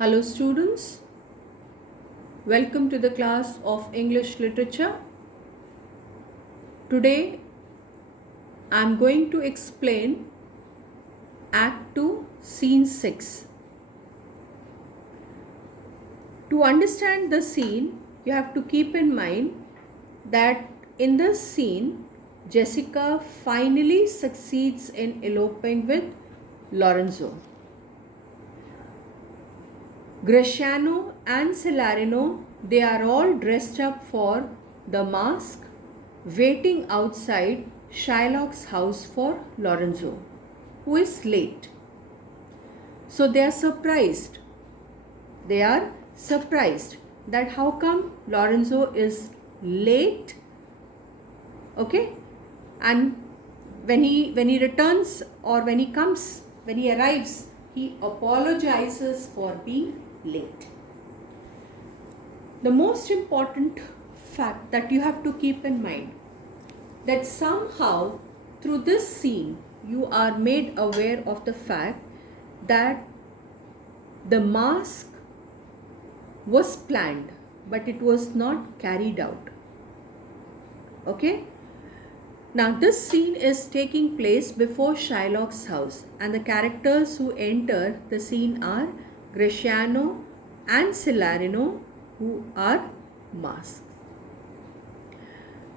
Hello students, welcome to the class of English Literature. Today I am going to explain Act 2, Scene 6. To understand the scene, you have to keep in mind that in this scene, Jessica finally succeeds in eloping with Lorenzo. Graciano and Celarino, they are all dressed up for the mask, waiting outside Shylock's house for Lorenzo, who is late. So they are surprised. They are surprised that how come Lorenzo is late. Okay, and when he returns, or when he arrives, he apologizes for being late. The most important fact that you have to keep in mind, that somehow through this scene you are made aware of the fact that the mask was planned but it was not carried out. Okay, now this scene is taking place before Shylock's house, and the characters who enter the scene are Graciano and Celarino, who are masked.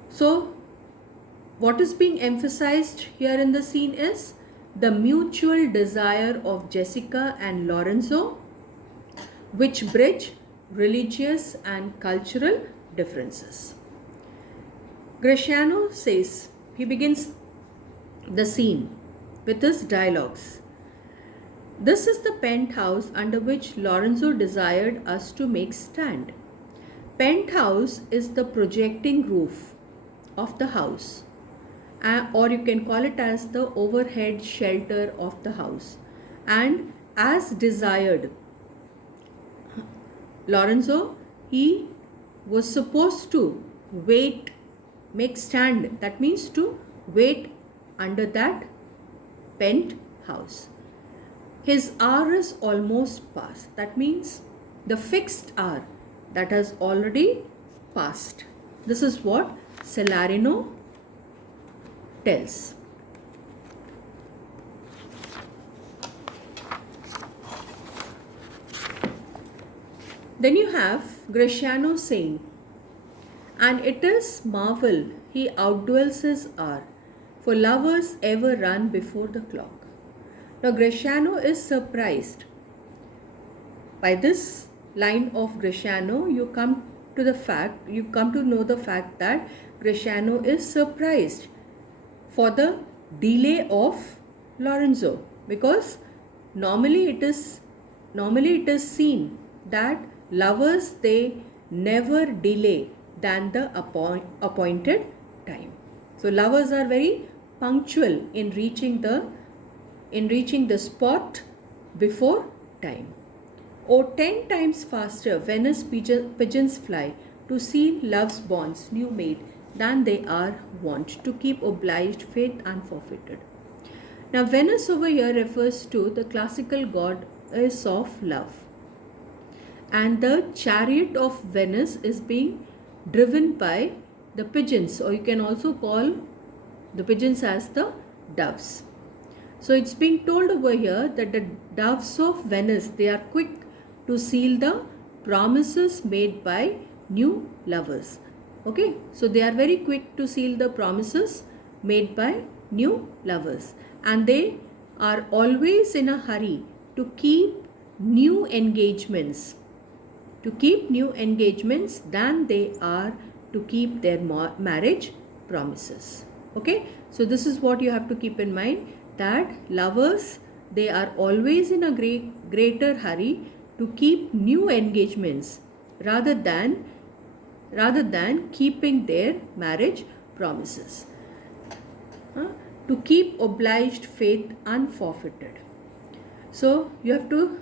So what is being emphasized here in the scene is the mutual desire of Jessica and Lorenzo, which bridge religious and cultural differences. Graciano says, he begins the scene with his dialogues. This is the penthouse under which Lorenzo desired us to make stand. Penthouse is the projecting roof of the house, or you can call it as the overhead shelter of the house. And as desired, Lorenzo, he was supposed to make stand. That means to wait under that penthouse. His hour is almost past. That means the fixed hour that has already passed. This is what Celarino tells. Then you have Graciano saying, and it is marvel he outdwells his hour, for lovers ever run before the clock. Now Graciano is surprised. By this line of Graciano, you come to know the fact that Graciano is surprised for the delay of Lorenzo, because normally it is seen that lovers, they never delay than the appointed time. So lovers are very punctual in reaching the spot before time. Oh, 10 times faster Venice pigeons fly to seal love's bonds new made than they are wont to keep obliged faith unforfeited. Now Venus over here refers to the classical goddess of love, and the chariot of Venus is being driven by the pigeons, or you can also call the pigeons as the doves. So it's being told over here that the doves of Venice, they are quick to seal the promises made by new lovers. Okay, so they are very quick to seal the promises made by new lovers, and they are always in a hurry to keep new engagements than they are to keep their marriage promises. Okay, so this is what you have to keep in mind, that lovers, they are always in a greater hurry to keep new engagements rather than keeping their marriage promises. To keep obliged faith unforfeited. So you have to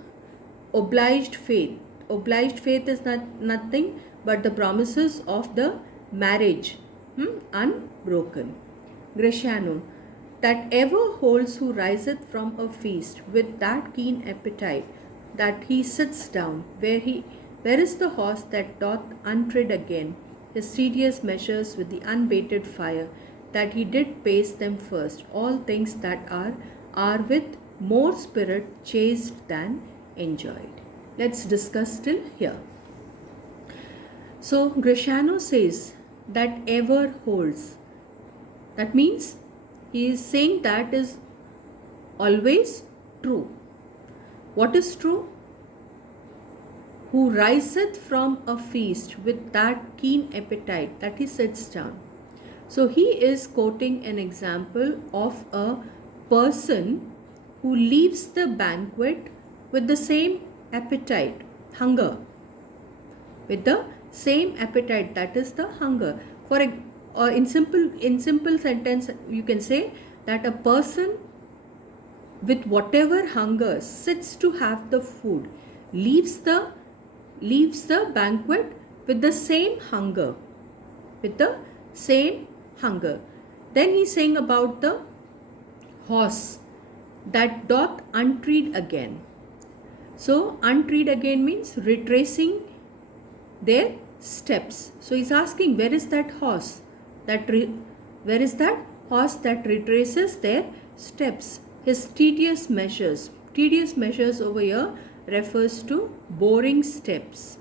obliged faith. Obliged faith is nothing but the promises of the marriage, unbroken. Graciano, that ever holds who riseth from a feast with that keen appetite that he sits down, where is the horse that doth untread again his tedious measures with the unbated fire, that he did pace them first, all things that are with more spirit chased than enjoyed. Let's discuss till here. So Grishano says that ever holds. That means he is saying that is always true. What is true? Who riseth from a feast with that keen appetite that he sits down. So he is quoting an example of a person who leaves the banquet with the same appetite, hunger. With the same appetite, that is the hunger. Or in simple sentence, you can say that a person with whatever hunger sits to have the food, leaves the banquet with the same hunger, then he's saying about the horse that doth untread again. So untread again means retracing their steps. So he's asking, where is that horse that retraces their steps? His tedious measures over here refers to boring steps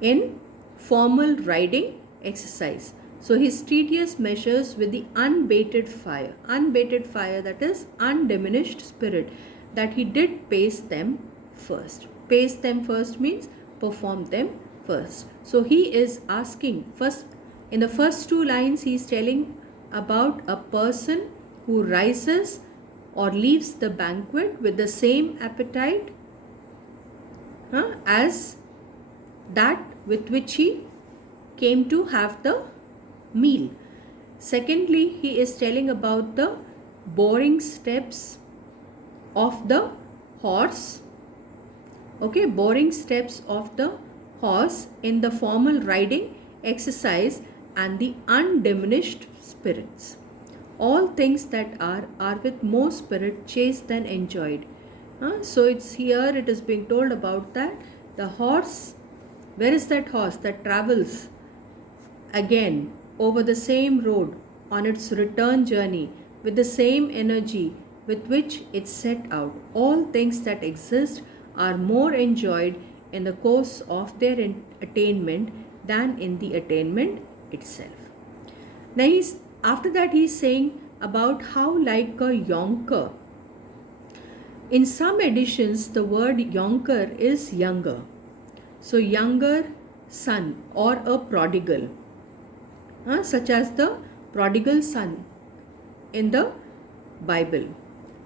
in formal riding exercise. So his tedious measures with the unbated fire, that is undiminished spirit, that he did pace them first. Pace them first means perform them first. So he is asking first, in the first two lines he is telling about a person who rises or leaves the banquet with the same appetite as that with which he came to have the meal. Secondly, he is telling about the boring steps of the horse. Okay, boring steps of the horse in the formal riding exercise and the undiminished spirits. All things that are with more spirit chased than enjoyed. So it's here it is being told about that the horse, where is that horse that travels again over the same road on its return journey with the same energy with which it set out. All things that exist are more enjoyed in the course of their attainment than in the attainment itself. Now after that he is saying about how like a yonker. In some editions the word yonker is younger. So younger son or a prodigal, such as the prodigal son in the Bible.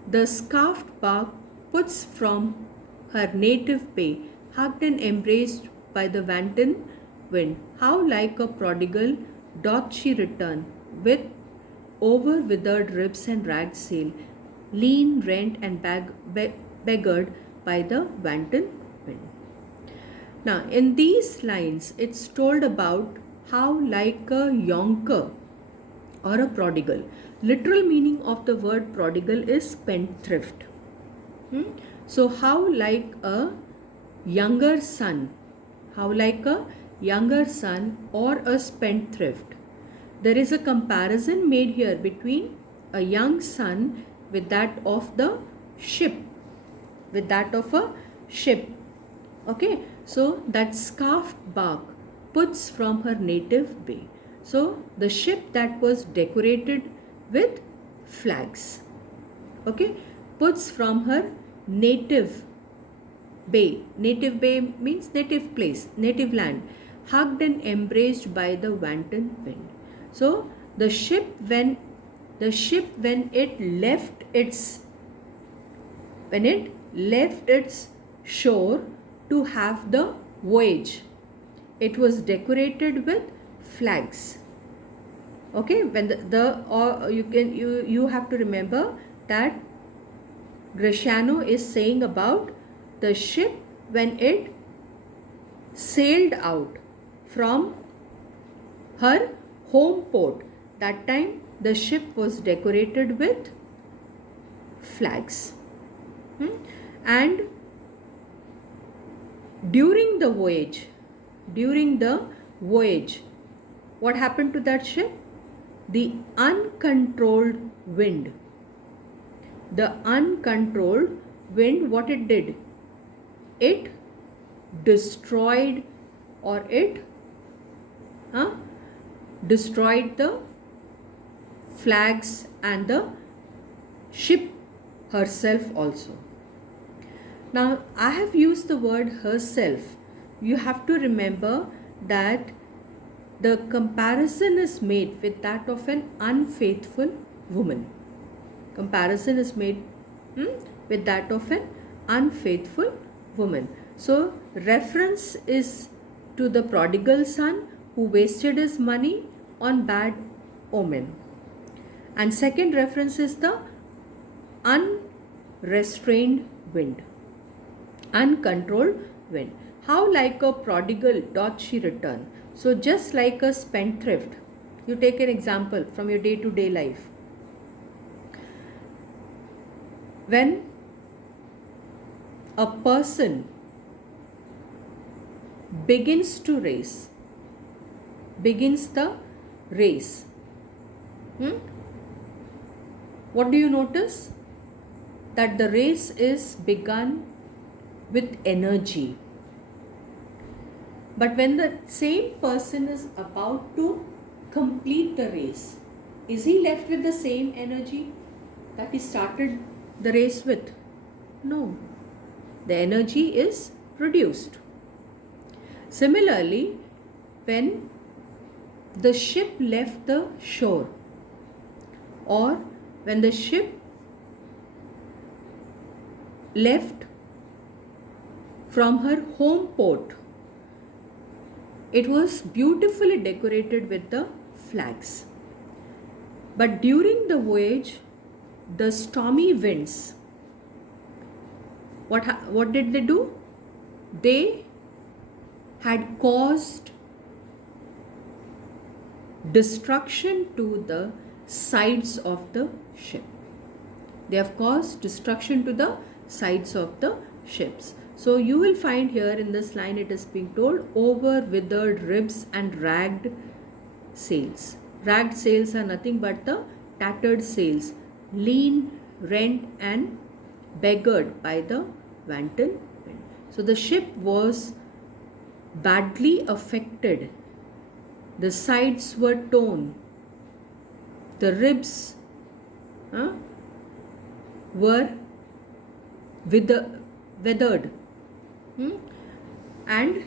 The scarfed bark puts from her native bay, hugged and embraced by the wanton wind. How like a prodigal doth she return, with over withered ribs and ragged sail, lean, rent and beggared by the wanton wind. Now in these lines it's told about how like a yonker or a prodigal. Literal meaning of the word prodigal is spendthrift. So how like a younger son, or a spendthrift. There is a comparison made here between a young son with that of a ship. Okay, so that scarfed bark puts from her native bay. So the ship that was decorated with flags, okay, puts from her native bay. Native bay means native place, native land, hugged and embraced by the wanton wind. So the ship when it left its shore to have the voyage, it was decorated with flags. Okay, when you have to remember that Grishano is saying about the ship when it sailed out from her home port. That time the ship was decorated with flags. And During the voyage, what happened to that ship? The uncontrolled wind. The uncontrolled wind, what it did? It destroyed, or it destroyed the flags and the ship herself also. Now, I have used the word herself. You have to remember that the comparison is made with that of an unfaithful woman. Comparison is made with that of an unfaithful woman. So, reference is to the prodigal son who wasted his money on bad omen. And second reference is the unrestrained wind. Uncontrolled wind. How like a prodigal doth she return. So just like a spendthrift, you take an example from your day-to-day life. When a person begins the race, what do you notice? That the race is begun with energy. But when the same person is about to complete the race, is he left with the same energy that he started the race with? No. The energy is reduced. Similarly, when the ship left the shore, or when the ship left from her home port, it was beautifully decorated with the flags. But during the voyage, the stormy winds, what did they do? They had caused destruction to the sides of the ship. They have caused destruction to the sides of the ships. So you will find here in this line it is being told, over withered ribs and ragged sails. Ragged sails are nothing but the tattered sails, lean, rent and beggared by the wanton wind. So the ship was badly affected. The sides were torn. The ribs were weathered. And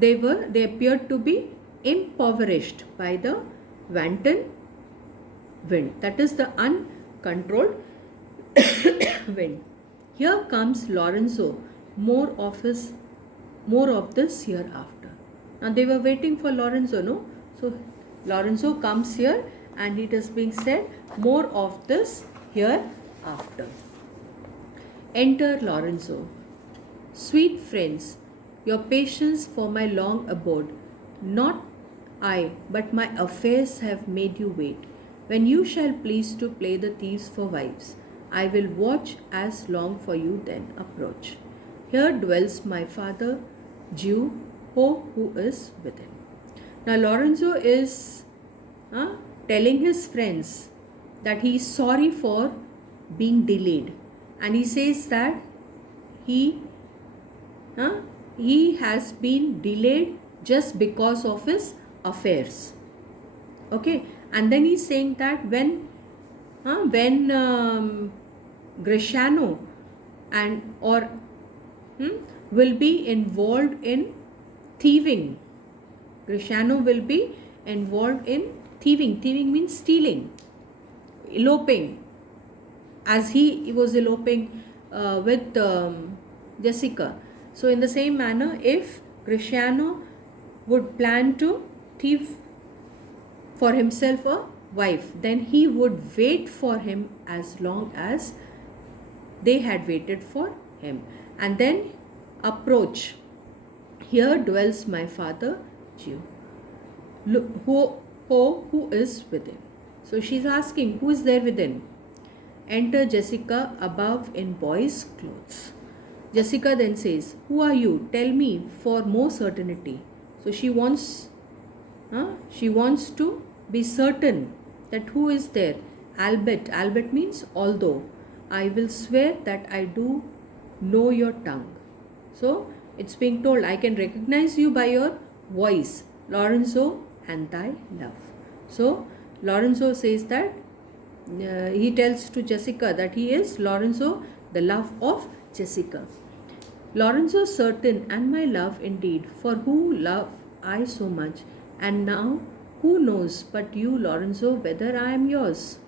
they appeared to be impoverished by the wanton wind, that is the uncontrolled wind. Here comes Lorenzo, more of this hereafter. Now they were waiting for Lorenzo, no? So Lorenzo comes here and it is being said, more of this hereafter. Enter Lorenzo. Sweet friends, your patience for my long abode. Not I, but my affairs have made you wait. When you shall please to play the thieves for wives, I will watch as long for you then approach. Here dwells my father, Jew, who is with him. Now Lorenzo is telling his friends that he is sorry for being delayed. And he says that he has been delayed just because of his affairs. Okay, and then he's saying that when Greciano will be involved in thieving. Greciano will be involved in thieving. Thieving means stealing, eloping, as he was eloping with Jessica. So in the same manner, if Greciano would plan to thieve for himself a wife, then he would wait for him as long as they had waited for him, and then approach. Here dwells my father, Jew, who is within. So she's asking, who is there within? Enter Jessica above in boy's clothes. Jessica then says, "Who are you? Tell me for more certainty." So she wants to be certain that who is there. Albert. Albert means although. I will swear that I do know your tongue. So it's being told, I can recognize you by your voice, Lorenzo, and thy love. So Lorenzo says that he tells to Jessica that he is Lorenzo, the love of Jessica. Lorenzo certain and my love indeed, for who love I so much, and now who knows but you, Lorenzo, whether I am yours?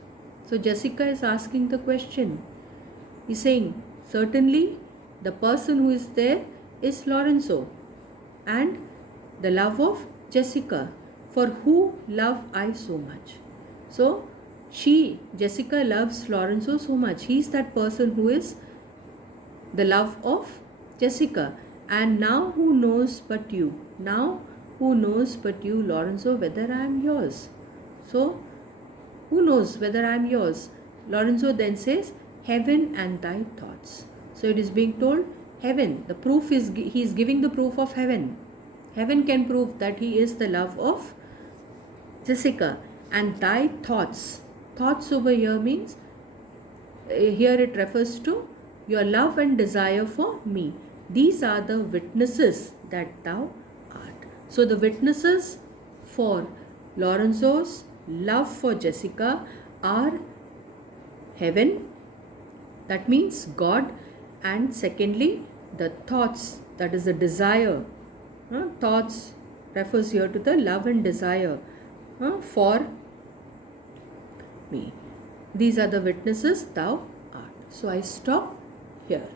So Jessica is asking the question. He's saying, certainly the person who is there is Lorenzo and the love of Jessica, for who love I so much. So Jessica loves Lorenzo so much. He is that person who is the love of Jessica. And now who knows but you? Now who knows but you, Lorenzo, whether I am yours? So who knows whether I am yours? Lorenzo then says, heaven and thy thoughts. So it is being told, heaven, the proof is, he is giving the proof of heaven. Heaven can prove that he is the love of Jessica. And thy thoughts. Thoughts over here means, here it refers to your love and desire for me. These are the witnesses that thou art. So the witnesses for Lorenzo's love for Jessica are heaven, that means God, and secondly the thoughts, that is the desire. Thoughts refers here to the love and desire for me. These are the witnesses thou art. So I stop here.